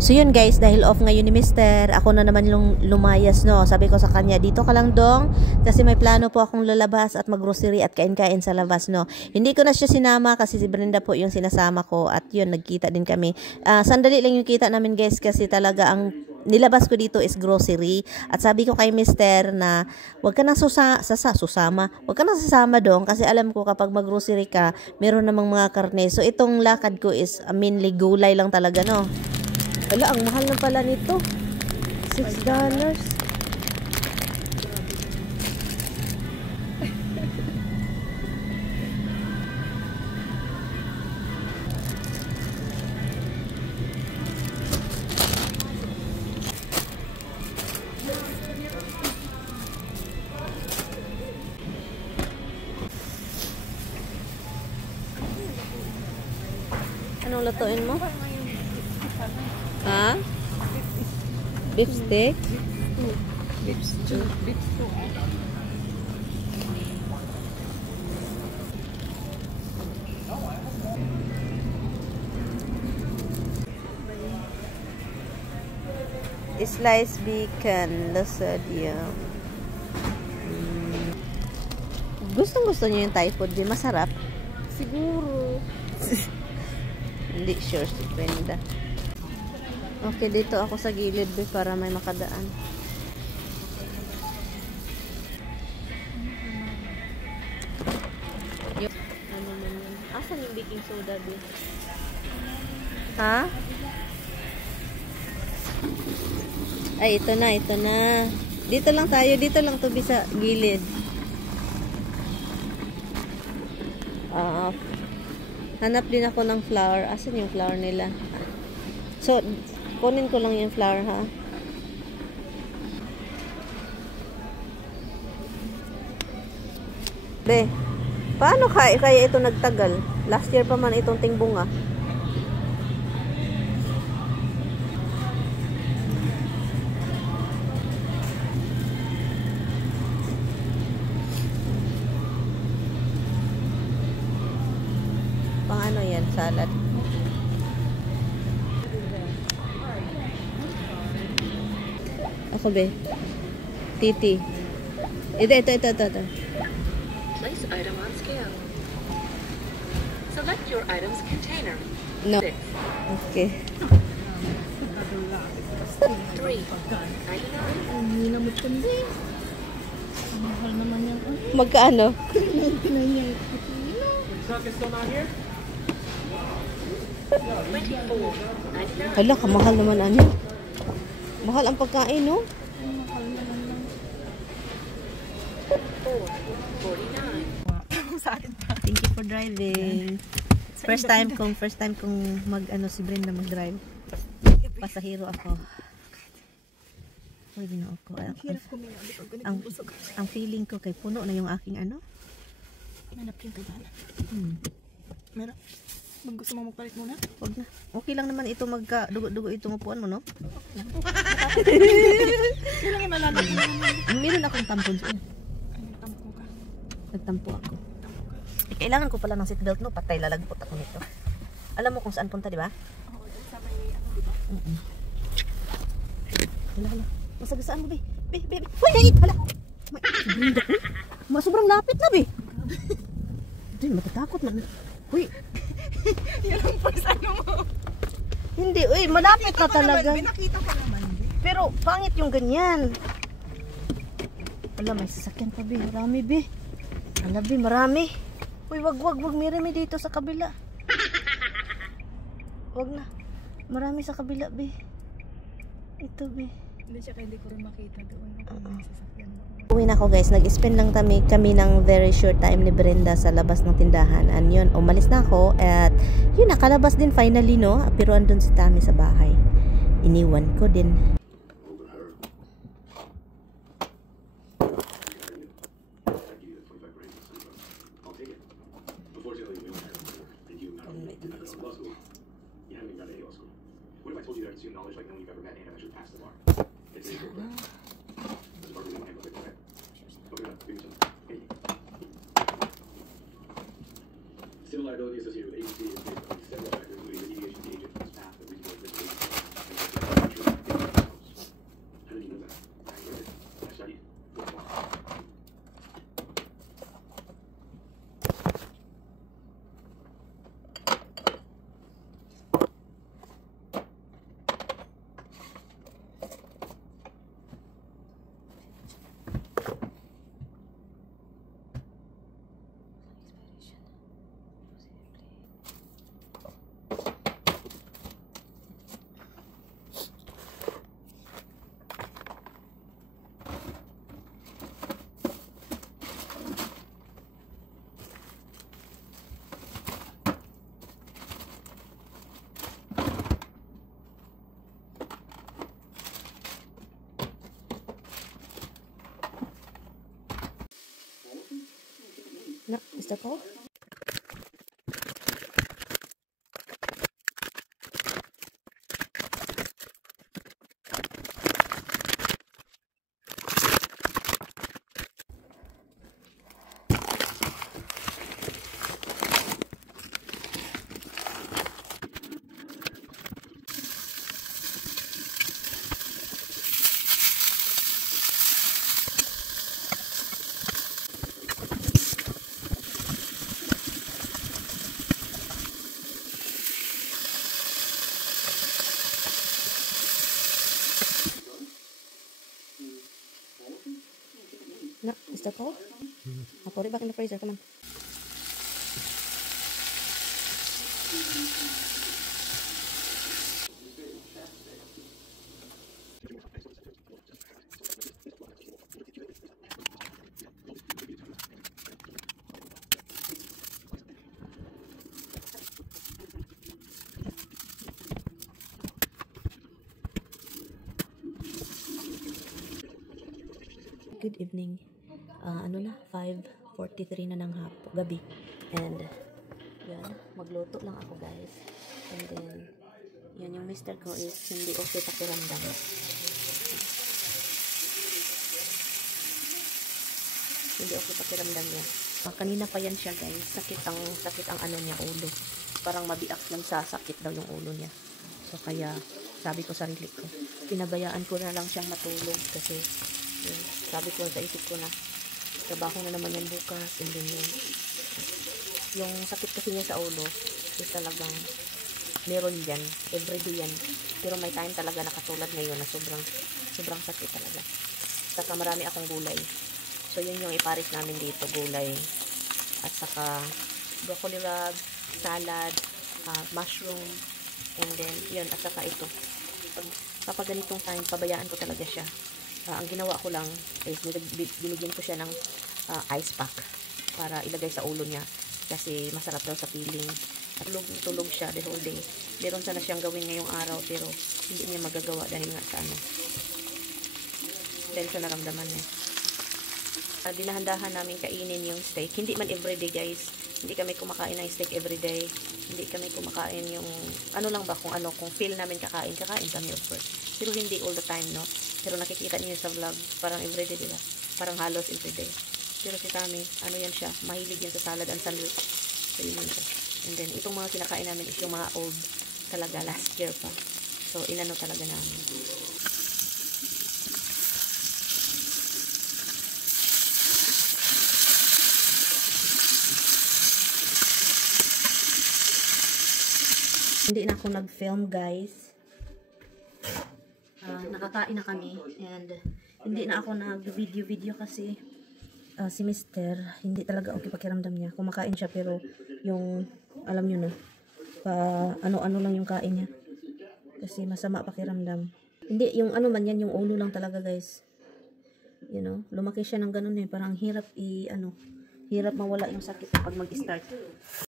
So yun guys, dahil off ngayon ni Mister, ako na naman lumayas, no. Sabi ko sa kanya, dito ka lang dong, kasi may plano po akong lalabas at mag-grocery at kain-kain sa labas, no. Hindi ko na siya sinama kasi si Brenda po yung sinasama ko at yun, nagkita din kami. Sandali lang yung kita namin guys kasi talaga ang nilabas ko dito is grocery. At sabi ko kay Mister na wag ka nang susama. Wag ka nang sasama dong kasi alam ko kapag mag-grocery ka, meron namang mga karne. So itong lakad ko is mainly gulay lang talaga, no. Wala, ang mahal na pala nito. $6. Anong lutuin mo? Ha? Beef steak? Beef stew. Beef stew. Sliced bacon, lasagna. Gustong-gusto niyo yung Thai food, di masarap? Siguro. Hindi sure si Brenda. Okay, dito ako sa gilid para may makadaan. Ano man yun? Asan yung baking soda, B? Ha? Ay, ito na, ito na. Dito lang tayo, dito lang to sa gilid. Hanap din ako ng flour. Asan yung flour nila? So, kunin ko lang yung flour, ha? Be, paano kaya ito nagtagal? Last year pa man itong tingbunga. Pang ano yan? Salad. Ako be. Titi. Ito. Place item on scale. Select your item's container. No. Okay. 3. Hindi na mo kundi. Mahal naman yan. Magkaano? $24.99. Hala, kamahal naman ano. Mahal ang pagkain, no? Mahal naman lang. $4.49. Thank you for driving. First time kong si Brenda mag-drive. Pasahero ako. Uy, ginoo ko. Ang feeling ko kay puno na yung aking ano. Hanap yung kagana. Meron? Gusto mo magpalit muna? Huwag na. Okay lang naman ito magka-dugo-dugo itong upuan mo, no? Kailangan malalap mo naman. Meron akong tampon doon. Tampo ka. Nagtampo ako. Kailangan ko pala ng seatbelt, no? Patay, lalagpot ako nito. Alam mo kung saan punta, di ba? Oo, sa may ano, di ba? Hala. Masagasaan mo, be. Be. Uy, hala. Sobrang lapit na, be. Hindi, matatakot man. Uy. Yan ang first ano mo. Hindi, uy, malapit na talaga. Nakita pa naman. Pero, pangit yung ganyan. Wala, may sasakyan pa, be. Marami, be. Hala, be, marami. Uy, wag, mirami dito sa kabila. Wag na. Marami sa kabila, be. Ito, be. Hindi siya kaya hindi ko rin makita doon. May sasakyan doon. Uwi na ako guys, nag-spend lang kami ng very short time ni Brenda sa labas ng tindahan. And yun, umalis na ako at yun, nakalabas din finally, no? Pero andun si Tami sa bahay. Iniwan ko din. Civil liability associated with agency is based on several factors, including remediation to agent, path of reasonable that all? No, is that all? I'll put it back in the freezer. Come on. Good evening. Ano na, 5:43 na ng gabi. And, yan, magluto lang ako guys. And then, yan yung mister ko is hindi okay pakiramdam. Hindi okay pakiramdam niya. Kanina pa yan siya guys. Sakit ang ano niya, ulo. Parang mabiak lang sa sakit daw yung ulo niya. So, kaya, sabi ko sarili ko, pinabayaan ko na lang siyang matulog kasi, yun, sabi ko sa isip ko na, trabaho na naman yan bukas, and then yung sakit kasi niya sa ulo is talagang meron yan, everyday yan, pero may time talaga na katulad ngayon na sobrang sakit talaga. Saka marami akong gulay, so yun yung ipares namin dito, gulay at saka broccoli rabe, salad, mushroom, and then yun, at saka ito kapag ganitong time, pabayaan ko talaga siya. Ang ginawa ko lang is binigyan ko siya ng ice pack para ilagay sa ulo niya kasi masarap daw sa feeling. At tulog siya the whole day. Meron sana siyang gawin ngayong araw pero hindi niya magagawa dahil nga sa ano, dahil sa naramdaman niya. Dinahandahan namin kainin yung steak. Hindi man everyday guys. Hindi kami kumakain ng steak everyday. Hindi kami kumakain yung ano lang ba, kung feel namin kakain kami of course. Pero hindi all the time, no? Pero nakikita niyo sa vlog, parang everyday, diba? Parang halos everyday. Pero si Tami, ano yan siya, mahilig yan sa salad and sandwich. So, yun siya. And then, itong mga kinakain namin is yung mga old talaga, last year pa. So, inano talaga namin. Hindi na ako nag-film, guys. Nakakain na kami and hindi na ako nag-video kasi si Mister hindi talaga okay pakiramdam niya. Kumakain siya pero yung alam niyo na ano-ano lang yung kain niya kasi masama pakiramdam. Hindi yung ano man yan, yung ulo lang talaga guys. You know, lumaki siya ng ganun parang hirap hirap mawala yung sakit pag mag-start.